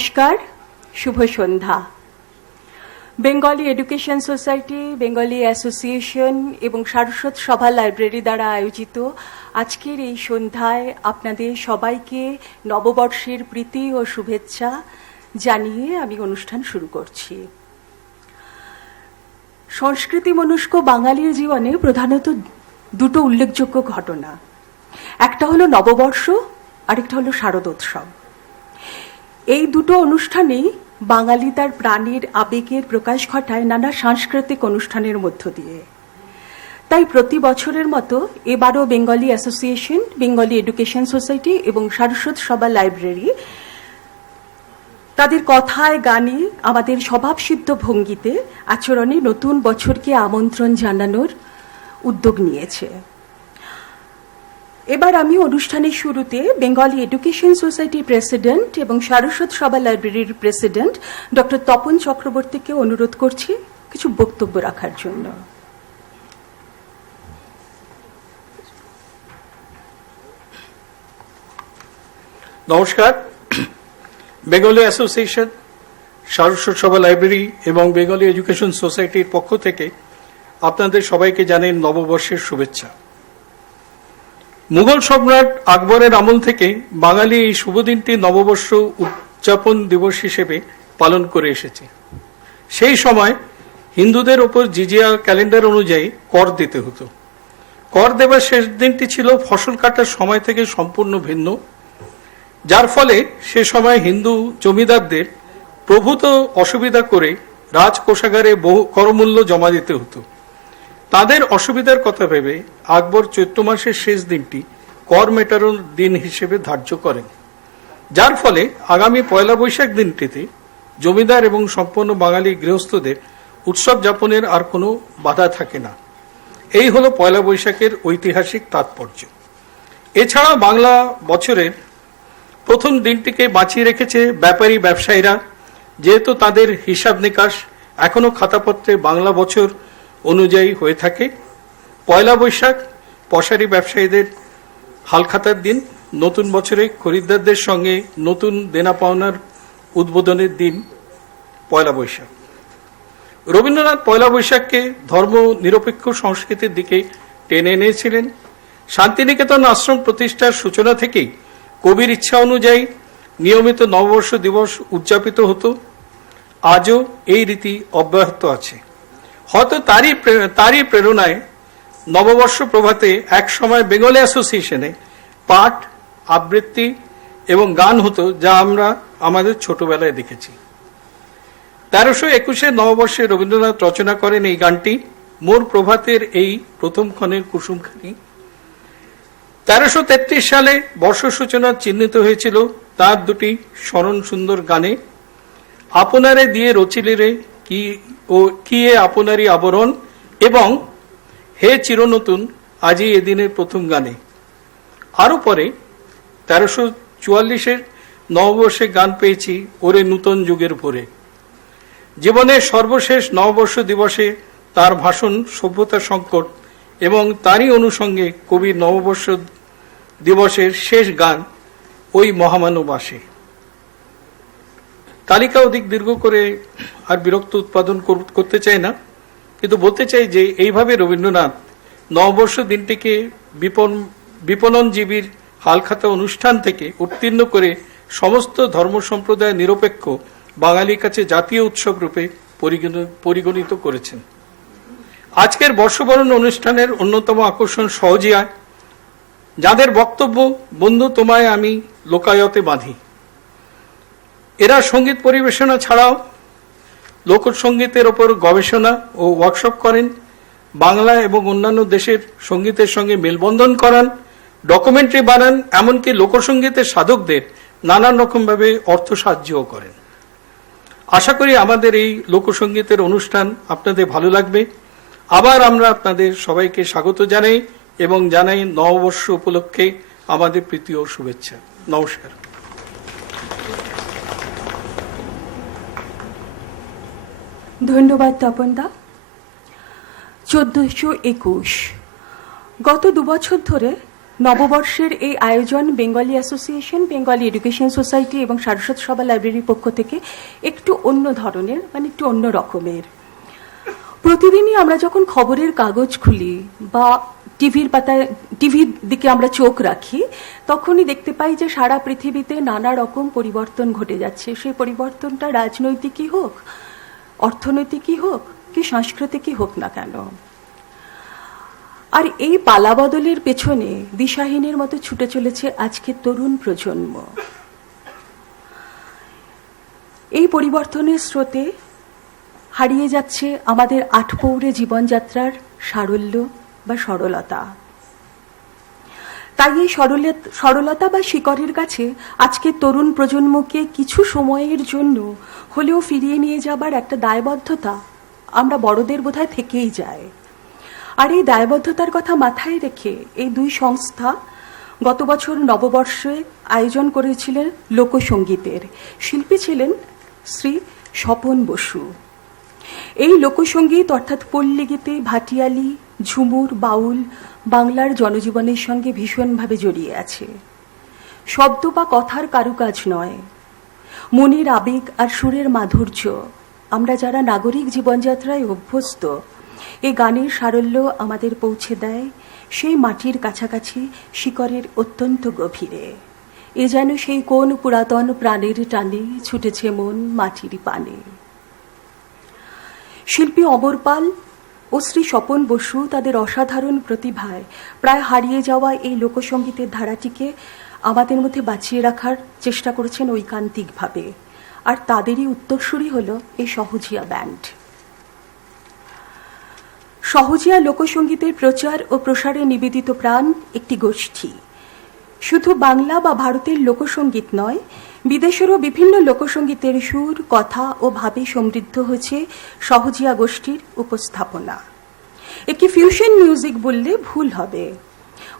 নমস্কার, শুভ সন্ধ্যা। Bengali education society, Bengali association এবং সারস্বত সভা লাইব্রেরি দ্বারা আয়োজিত আজকের এই সন্ধ্যায় আপনাদের সবাইকে নববর্ষের প্রীতি ও শুভেচ্ছা জানিয়ে আমি অনুষ্ঠান শুরু করছি। সংস্কৃতি মনস্ক বাঙালির জীবনে প্রধানত দুটো উল্লেখযোগ্য ঘটনা, একটা হলো নববর্ষ, আরেকটা হলো শারদোৎসব। এই দুটো অনুষ্ঠানেই বাঙালি তার প্রাণের আবেগের প্রকাশ ঘটায় নানা সাংস্কৃতিক অনুষ্ঠানের মধ্য দিয়ে। তাই প্রতি বছরের মতো এবারও Bengali association, Bengali education society এবং সারস্বত সভা লাইব্রেরি তাদের কথায়, গানে, আমাদের স্বভাবসিদ্ধ ভঙ্গিতে আচরণে নতুন বছরকে আমন্ত্রণ জানানোর উদ্যোগ নিয়েছে। এবার আমি অনুষ্ঠানের শুরুতে বেঙ্গলি এডুকেশন সোসাইটির প্রেসিডেন্ট এবং সারস্বত সভা লাইব্রেরির প্রেসিডেন্ট ডক্টর তপন চক্রবর্তীকে অনুরোধ করছি কিছু বক্তব্য রাখার জন্য। নমস্কার। বেঙ্গলি অ্যাসোসিয়েশন, সারস্বত সভা লাইব্রেরি এবং বেঙ্গলি এডুকেশন সোসাইটির পক্ষ থেকে আপনাদের সবাইকে জানাই নববর্ষের শুভেচ্ছা। মুঘল সম্রাট আকবরের আমল থেকে বাঙালি এই শুভ দিনটি নববর্ষ উদযাপন দিবস হিসেবে পালন করে এসেছে। সেই সময় হিন্দুদের ওপর জিজিয়া ক্যালেন্ডার অনুযায়ী কর দিতে হতো। কর দেবার শেষ দিনটি ছিল ফসল কাটার সময় থেকে সম্পূর্ণ ভিন্ন, যার ফলে সে সময় হিন্দু জমিদারদের প্রভূত অসুবিধা করে রাজকোষাগারে বহু করমূল্য জমা দিতে হতো। তাদের অসুবিধার কথা ভেবে আকবর চৈত্র মাসের শেষ দিনটি কর মেটানোর দিন হিসেবে ধার্য করেন, যার ফলে আগামী পয়লা বৈশাখ দিনটিতে জমিদার এবং সম্পন্ন বাঙালি গৃহস্থদের উৎসব যাপনের আর কোনো বাধা থাকে না। এই হলো পয়লা বৈশাখের ঐতিহাসিক তাৎপর্য। এছাড়া বাংলা বছরের প্রথম দিনটিকে বাঁচিয়ে রেখেছে ব্যাপারী ব্যবসায়ীরা, যেহেতু তাদের হিসাব নিকাশ এখনো খাতাপত্রে বাংলা বছর অনুযায়ী হয়ে থাকে। পয়লা বৈশাখ পশারি ব্যবসায়ীদের হালখাতার দিন, নতুন বছরে খরিদ্দারদের সঙ্গে নতুন দেনা পাওনার উদ্বোধনের দিন পয়লা বৈশাখ। রবীন্দ্রনাথ পয়লা বৈশাখকে ধর্ম নিরপেক্ষ সংস্কৃতির দিকে টেনে এনেছিলেন। শান্তিনিকেতন আশ্রম প্রতিষ্ঠার সূচনা থেকেই কবির ইচ্ছা অনুযায়ী নিয়মিত নববর্ষ দিবস উদযাপিত হতো। আজও এই রীতি অব্যাহত আছে। হয়তো তারই প্রেরণায় নববর্ষ প্রভাতে এক সময় বেঙ্গলি অ্যাসোসিয়েশনে পাঠ, আবৃত্তি এবং গান হতো, যা আমরা আমাদের ছোটবেলায় দেখেছি। 1321 নববর্ষে রবীন্দ্রনাথ রচনা করেন এই গানটি, মোর প্রভাতের এই প্রথম ক্ষণের কুসুমখানি। 1333 সালে বর্ষ সূচনা চিহ্নিত হয়েছিল তার দুটি স্মরণ সুন্দর গানে, আপনারে দিয়ে রচিলে রে কি এ আপনারই আবরণ এবং হে চিরনতুন আজি এদিনের প্রথম গানে। আরো পরে 1344 নববর্ষে গান পেয়েছি ওরে নূতন যুগের ভোরে। জীবনের সর্বশেষ নববর্ষ দিবসে তার ভাষণ সভ্যতা সংকট এবং তারই অনুষঙ্গে কবির নববর্ষ দিবসের শেষ গান ওই মহামানব আসে। তালিকা অধিক দীর্ঘ করে আর বিরক্ত উৎপাদন করতে চাই না, কিন্তু বলতে চাই যে এইভাবে রবীন্দ্রনাথ নববর্ষ দিনটিকে বিপণনজীবীর হালখাতা অনুষ্ঠান থেকে উত্তীর্ণ করে সমস্ত ধর্ম সম্প্রদায় নিরপেক্ষ বাঙালির কাছে জাতীয় উৎসব রূপে পরিগণিত করেছেন। আজকের বর্ষবরণ অনুষ্ঠানের অন্যতম আকর্ষণ সহজিয়া, যাদের বক্তব্য বন্ধু তোমায় আমি লোকায়তে বাঁধি। এরা সঙ্গীত পরিবেশনা ছাড়াও লোকসঙ্গীতের ওপর গবেষণা ও ওয়ার্কশপ করেন, বাংলা এবং অন্যান্য দেশের সঙ্গীতের সঙ্গে মেলবন্ধন করান, ডকুমেন্টারি বানান, এমনকি লোকসঙ্গীতের সাধকদের নানান রকমভাবে অর্থ সাহায্যও করেন। আশা করি আমাদের এই লোকসঙ্গীতের অনুষ্ঠান আপনাদের ভালো লাগবে। আবার আমরা আপনাদের সবাইকে স্বাগত জানাই এবং জানাই নববর্ষ উপলক্ষে আমাদের প্রীতি ও শুভেচ্ছা। নমস্কার। ধন্যবাদ তপনদা। 1421 গত 2 বছর ধরে নববর্ষের এই আয়োজন Bengali association, Bengali education society এবং সারস্বত সভা লাইব্রেরির পক্ষ থেকে একটু অন্য ধরনের, মানে একটু অন্য রকমের। প্রতিদিনই আমরা যখন খবরের কাগজ খুলি বা টিভির দিকে আমরা চোখ রাখি, তখনই দেখতে পাই যে সারা পৃথিবীতে নানা রকম পরিবর্তন ঘটে যাচ্ছে। সেই পরিবর্তনটা রাজনৈতিকই হোক, অর্থনৈতিকই হোক, কি সাংস্কৃতিকই হোক না কেন। আর এই পালাবদলের পেছনে দিশাহীনের মতো ছুটে চলেছে আজকের তরুণ প্রজন্ম। এই পরিবর্তনের স্রোতে হারিয়ে যাচ্ছে আমাদের আটপৌরে জীবনযাত্রার সারল্য বা সরলতা। তাই এই সরলতা বা শিকড়ের কাছে আজকের তরুণ প্রজন্মকে কিছু সময়ের জন্য হলেও ফিরিয়ে নিয়ে যাবার একটা দায়বদ্ধতা আমরা বড়দের বোধহয় থেকেই যায়। আর এই দায়বদ্ধতার কথা মাথায় রেখে এই দুই সংস্থা গত বছর নববর্ষে আয়োজন করেছিলেন লোকসঙ্গীতের। শিল্পী ছিলেন শ্রী স্বপন বসু। এই লোকসঙ্গীত অর্থাৎ পল্লীগীতি, ভাটিয়ালি, ঝুমুর, বাউল বাংলার জনজীবনের সঙ্গে ভীষণভাবে জড়িয়ে আছে। শব্দ বা কথার কারুকাজ নয়, মনের আবেগ আর সুরের মাধুর্য। আমরা যারা নাগরিক জীবনযাত্রায় অভ্যস্ত, এই গানের সারল্য আমাদের পৌঁছে দেয় সেই মাটির কাছাকাছি, শিকড়ের অত্যন্ত গভীরে। এ যেন সেই কোন পুরাতন প্রাণের টানে ছুটেছে মন মাটির পানে। শিল্পী অমর পাল ও শ্রী স্বপন বসু তাদের অসাধারণ প্রতিভায় প্রায় হারিয়ে যাওয়া এই লোকসঙ্গীতের ধারাটিকে আমাদের মধ্যে বাঁচিয়ে রাখার চেষ্টা করেছেন ঐকান্তিকভাবে। আর তাদেরই উত্তরসূরি হল এই সহজিয়া ব্যান্ড। সহজিয়া লোকসঙ্গীতের প্রচার ও প্রসারে নিবেদিত প্রাণ একটি গোষ্ঠী। শুধু বাংলা বা ভারতের লোকসঙ্গীত নয়, বিদেশেরও বিভিন্ন লোকসঙ্গীতের সুর, কথা ও ভাবে সমৃদ্ধ হয়েছে সহজিয়া গোষ্ঠীর উপস্থাপনা। একে ফিউশন মিউজিক বললে ভুল হবে,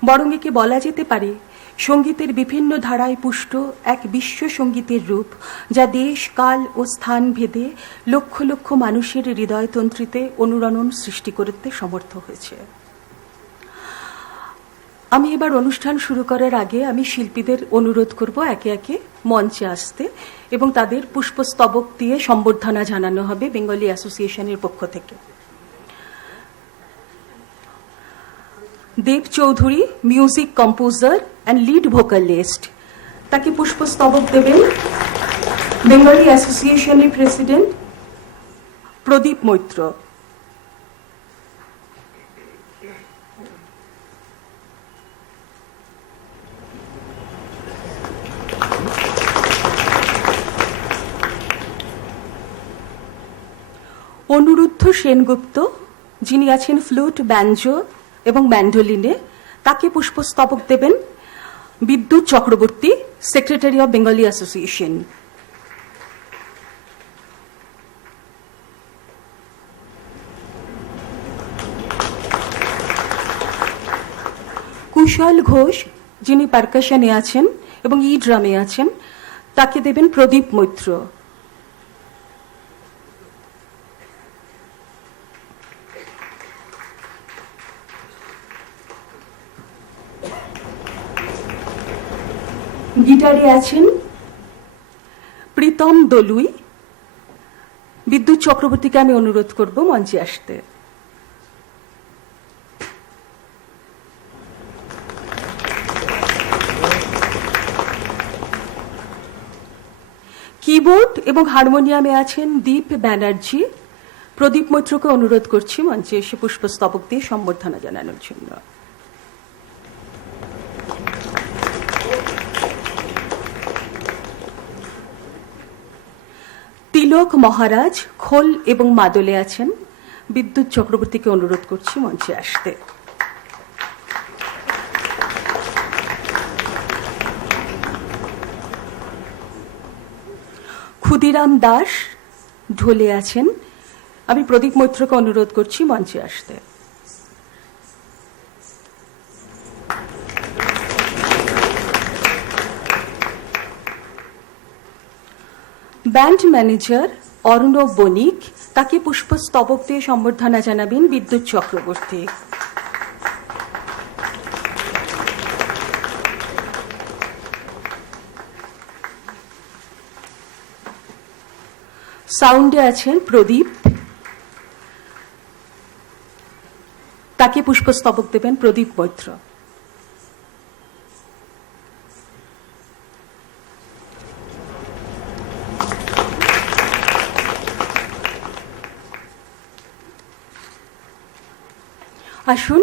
বরং একে বলা যেতে পারে সঙ্গীতের বিভিন্ন ধারায় পুষ্ট এক বিশ্ব সঙ্গীতের রূপ, যা দেশ, কাল ও স্থান ভেদে লক্ষ লক্ষ মানুষের হৃদয়তন্ত্রীতে অনুরণন সৃষ্টি করতে সমর্থ হয়েছে। আমি এবার অনুষ্ঠান শুরু করার আগে আমি শিল্পীদের অনুরোধ করব একে একে মঞ্চে আসতে, এবং তাদের পুষ্পস্তবক দিয়ে সম্বর্ধনা জানানো হবে বেঙ্গলি অ্যাসোসিয়েশনের পক্ষ থেকে। Dev Chowdhury, music composer and lead vocalist, তাকে পুষ্পস্তবক দেবেন বেঙ্গলি অ্যাসোসিয়েশনের প্রেসিডেন্ট প্রদীপ মৈত্র। অনুরুদ্ধ সেনগুপ্ত, যিনি আছেন ফ্লুট, ব্যাঞ্জো এবং ম্যান্ডোলিনে, তাকে পুষ্পস্তবক দেবেন Bidyut Chakraborty, secretary of Bengali association. Kushal Ghosh, যিনি পারকাশনে আছেন এবং ই ড্রামে আছেন, তাকে দেবেন প্রদীপ মৈত্র। গিটারে আছেন প্রীতম দলুই। বিদ্যুৎ চক্রবর্তীকে আমি অনুরোধ করব মঞ্চে আসতে। কিবোর্ড এবং হারমোনিয়ামে আছেন দীপ ব্যানার্জি। প্রদীপ মৈত্রকে অনুরোধ করছি মঞ্চে এসে পুষ্পস্তবক দিয়ে সম্বর্ধনা জানানোর জন্য। তিলক মহারাজ খোল এবং মাদলে আছেন। বিদ্যুৎ চক্রবর্তীকে অনুরোধ করছি মঞ্চে আসতে। ক্ষুদিরাম দাস ঢোলে আছেন। আমি প্রদীপ মৈত্রকে অনুরোধ করছি মঞ্চে আসতে। ব্যান্ড ম্যানেজার অর্ণব বণিক, তাকে পুষ্পস্তবক দিয়ে সম্বর্ধনা জানাবেন বিদ্যুৎ চক্রবর্তী। সাউন্ডে আছেন প্রদীপ, তাকে পুষ্পস্তবক দেবেন প্রদীপ মৈত্র। আসুন,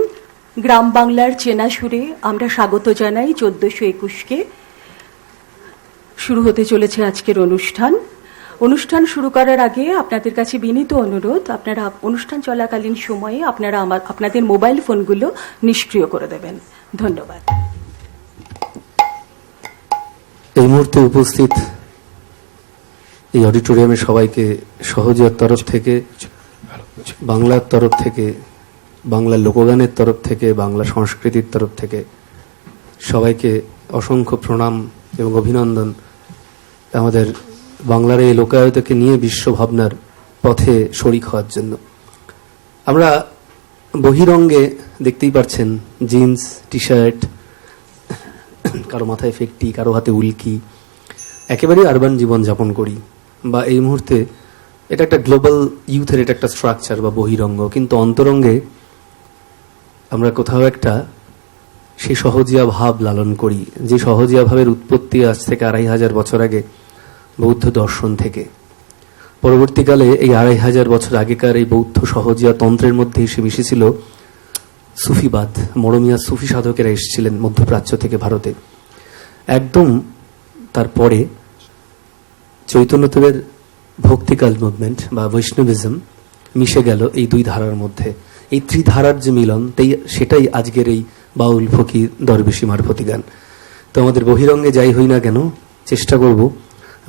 গ্রাম বাংলার চেনা সুরে আমরা স্বাগত জানাই 1421-কে। শুরু হতে চলেছে আজকের অনুষ্ঠান। অনুষ্ঠান শুরু করার আগে আপনাদের কাছে বিনীত অনুরোধ, আপনারা অনুষ্ঠান চলাকালীন সময়ে আপনারা আপনাদের মোবাইল ফোনগুলো নিষ্ক্রিয় করে দেবেন। ধন্যবাদ। এই মুহূর্তে উপস্থিত এই অডিটোরিয়ামে সবাইকে সহজিয়ার তরফ থেকে, বাংলার তরফ থেকে, বাংলা লোকগানের তরফ থেকে, বাংলা সংস্কৃতির তরফ থেকে সবাইকে অসংখ্য প্রণাম এবং অভিনন্দন। আমাদের বাংলার এই লোকায়তকে নিয়ে বিশ্ব ভাবনার পথে শরিক হওয়ার জন্য। আমরা বহিরঙ্গে দেখতেই পাচ্ছেন জিন্স, টি শার্ট, কারো মাথায় ফেকটি, কারো হাতে উল্কি, একেবারেই আরবান জীবন যাপন করি, বা এই মুহূর্তে এটা একটা গ্লোবাল ইউথের এটা একটা স্ট্রাকচার বা বহিরঙ্গ। কিন্তু অন্তরঙ্গে আমরা কোথাও একটা সেই সহজিয়া ভাব লালন করি, যে সহজিয়া ভাবের উৎপত্তি আজ থেকে 2500 বছর আগে বৌদ্ধ দর্শন থেকে। পরবর্তীকালে এই 2500 বছর আগেকার এই বৌদ্ধ সহজিয়া তন্ত্রের মধ্যে এসে মিশেছিল সুফিবাদ। মরমিয়া সুফি সাধকেরা এসেছিলেন মধ্যপ্রাচ্য থেকে ভারতে। একদম তারপরে চৈতন্যদেবের ভক্তিকাল মুভমেন্ট বা বৈষ্ণবিজম মিশে গেল এই দুই ধারার মধ্যে। এই ত্রিধারার যে মিলন, সেটাই আজকের এই বাউল, ফকির, দরবেশি, মারফতি গান। তো আমাদের বহিরঙ্গে যাই হই না কেন, চেষ্টা করব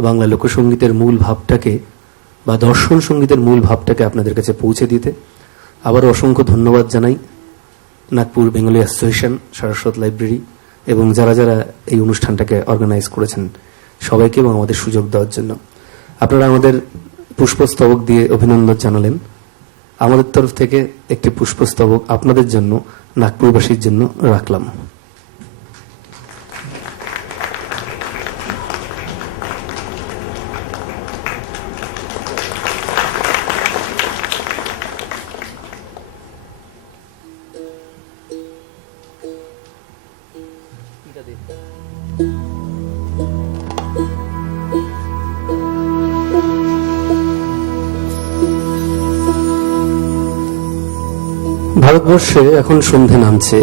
বাংলা লোকসঙ্গীতের মূল ভাবটাকে বা দর্শন সঙ্গীতের মূল ভাবটাকে আপনাদের কাছে পৌঁছে দিতে। আবারও অসংখ্য ধন্যবাদ জানাই Nagpur Bengali association, Saraswat library এবং যারা যারা এই অনুষ্ঠানটাকে অর্গানাইজ করেছেন সবাইকে, এবং আমাদের সুযোগ দেওয়ার জন্য। আপনারা আমাদের পুষ্পস্তবক দিয়ে অভিনন্দন জানালেন। আমাদের তরফ থেকে একটি পুষ্পস্তবক আপনাদের জন্য, নাগপুরবাসীর জন্য রাখলাম। ভারতবর্ষে এখন সন্ধে নামছে।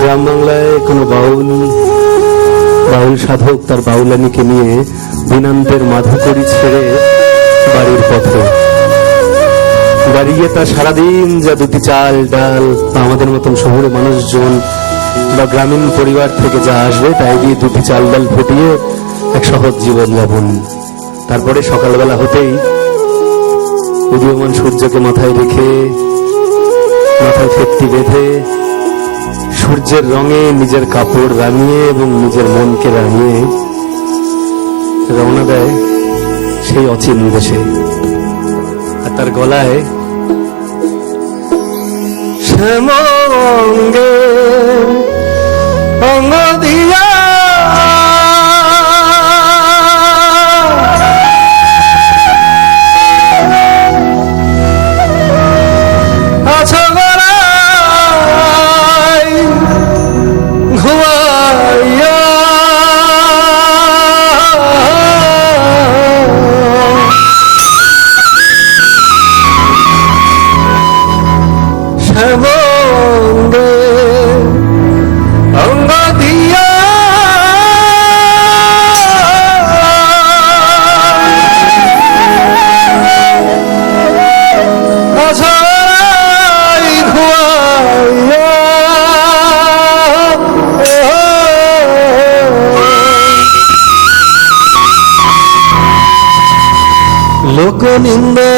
গ্রাম বাংলায় কোনো বাউল সাধক তার বাউলানিকে নিয়ে দিনান্তের মাধুকরী ছেড়ে বাড়ির পথে দাঁড়িয়ে তার সারাদিন যা দুটি চাল ডাল, আমাদের মতন শহুরে মানুষজন বা গ্রামীণ পরিবার থেকে যা আসবে তাই দিয়ে দুটি চাল ডাল ফুটিয়ে এক সহজ জীবন যাপন। তারপরে সকালবেলা হতেই উদীয়মান সূর্যকে মাথায় রেখে, মাথায় ফেটটি বেঁধে, সূর্যের রঙে নিজের কাপড় রাঙিয়ে এবং নিজের মনকে রাঙিয়ে রওনা দেয় সেই অচিন দেশে। আর তার গলায় শ্যামঙ্গে অঙ্গ দিয়া লোক নিন্দা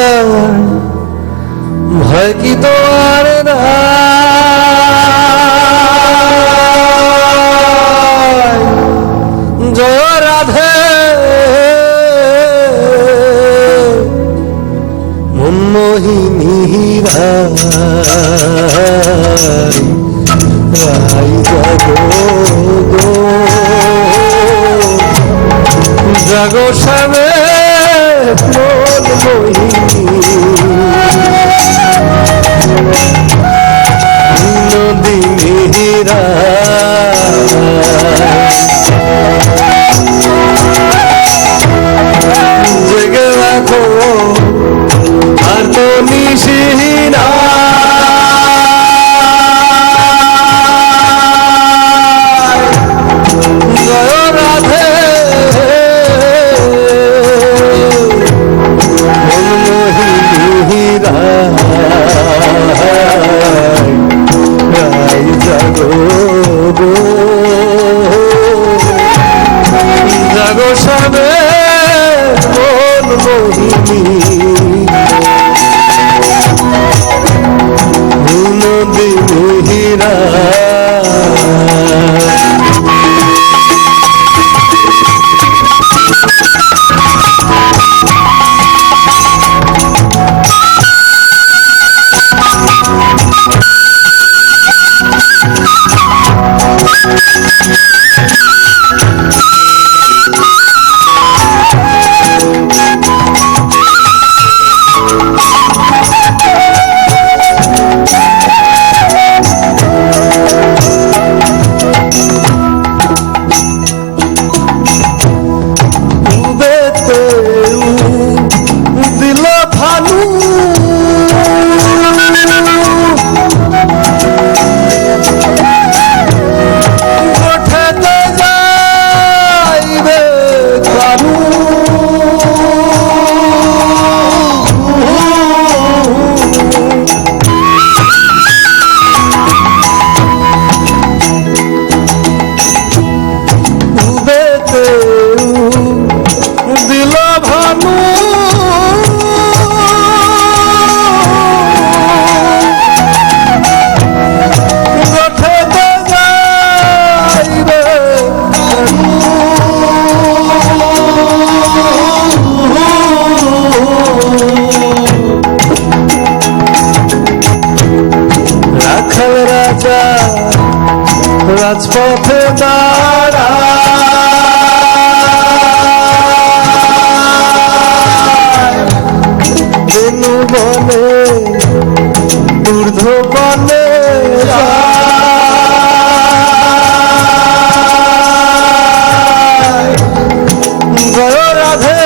ভয় কি তোমার জয় রাধে মনমোহিনী রাই জাগো গো জাগো সাবে মন মোহিনী নদীরা জেগে রাখো আর তো নিশিনা জাগো সাবে মন মোহিনী নদী মোহিরা দিল ভানু গোঠাতে যাইবে কানু উবেতে দিল ভানু গোঠাতে যাইবে রাখাল রাজা রাজপথে দাঁড়া বেনু বনে ঊর্ধ্ব বনে জয় রাধে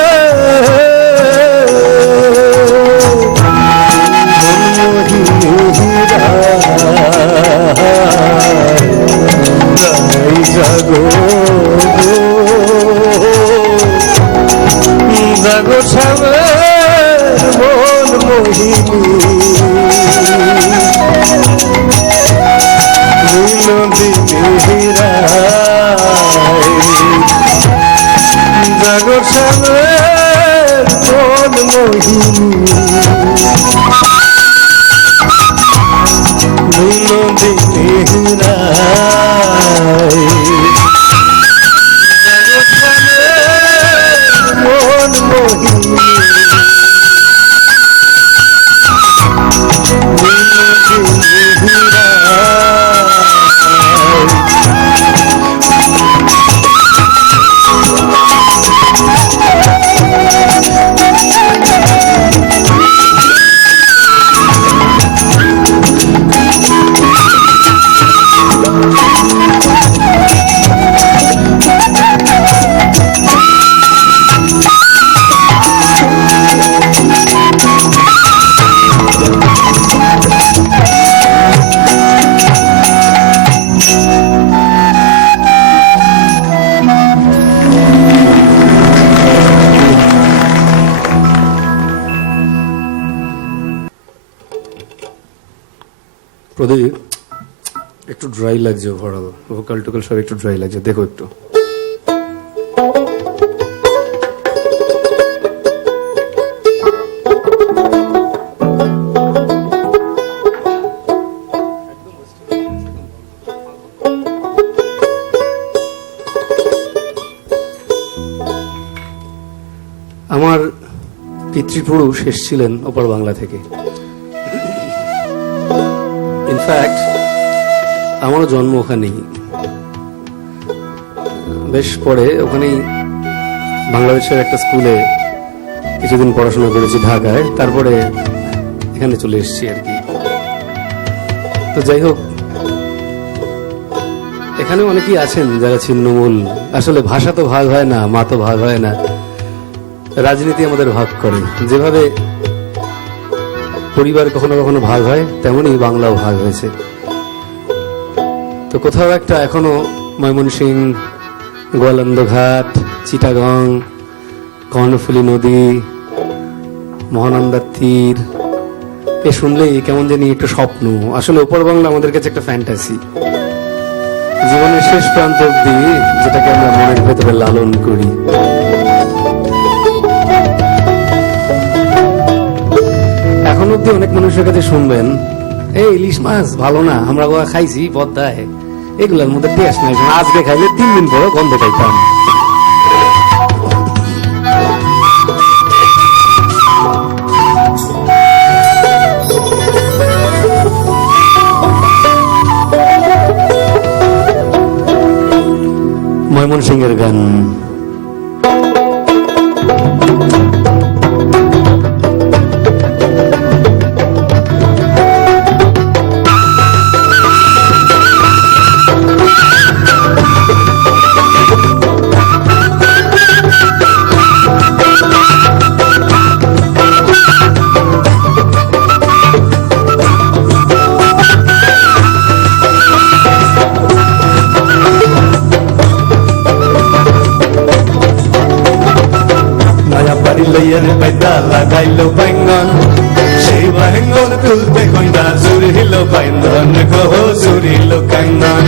জাগো জাগো সাবে মন মোহিনী নদী মিহিরা জাগো সাবে মন মোহিনী নদী মিহিরা মন মোহিনী প্রদীপ একটু ড্রাই লাগছে ওভারঅল ভোকাল টোকাল সব একটু ড্রাই লাগছে দেখো একটু আমার পিতৃপুরুষ এসেছিলেন ওপার বাংলা থেকে। ইনফ্যাক্ট আমারও জন্ম ওখানেই, বেশ পরে ওখানেই বাংলাদেশের একটা স্কুলে কিছুদিন পড়াশোনা করেছি ঢাকায়, তারপরে এখানে চলে এসেছি আর কি। তো যাই হোক, এখানে অনেকেই আছেন যারা ছিন্নমূল। আসলে ভাষা তো ভাগ হয় না, মা তো ভাগ হয় না, রাজনীতি আমাদের ভাগ করে। যেভাবে পরিবার কখনো কখনো ভাগ হয়, তেমনি বাংলাও ভাগ হয়েছে। তো কোথাও একটা এখনো ময়মনসিংহ, গোয়ালন্দঘাট, চিটাগং, কর্ণফুলী নদী, মহানন্দার তীর, এ শুনলেই কেমন জানি একটু স্বপ্ন। আসলে উপর বাংলা আমাদের কাছে একটা ফ্যান্টাসি, জীবনের শেষ প্রান্ত অব্দি যেটাকে আমরা মনের ভেতরে লালন করি। এখন অব্দি অনেক মানুষের কাছে শুনবেন, এই ইলিশ মাছ ভালো না, আমরা গোয়া খাইছি পদ্মায়, এগুলোর মধ্যে টেস্ট নাই, আজকে খাইলে 3 দিন পরে গন্ধ খাইতাম। ময়মনসিংহের গান। লাগাইলো বাইঙ্গন, সেই বাইঙ্গন তুলতে কইনা জুড়িল বাইন্দন গো, জুড়িল কাঙ্গন।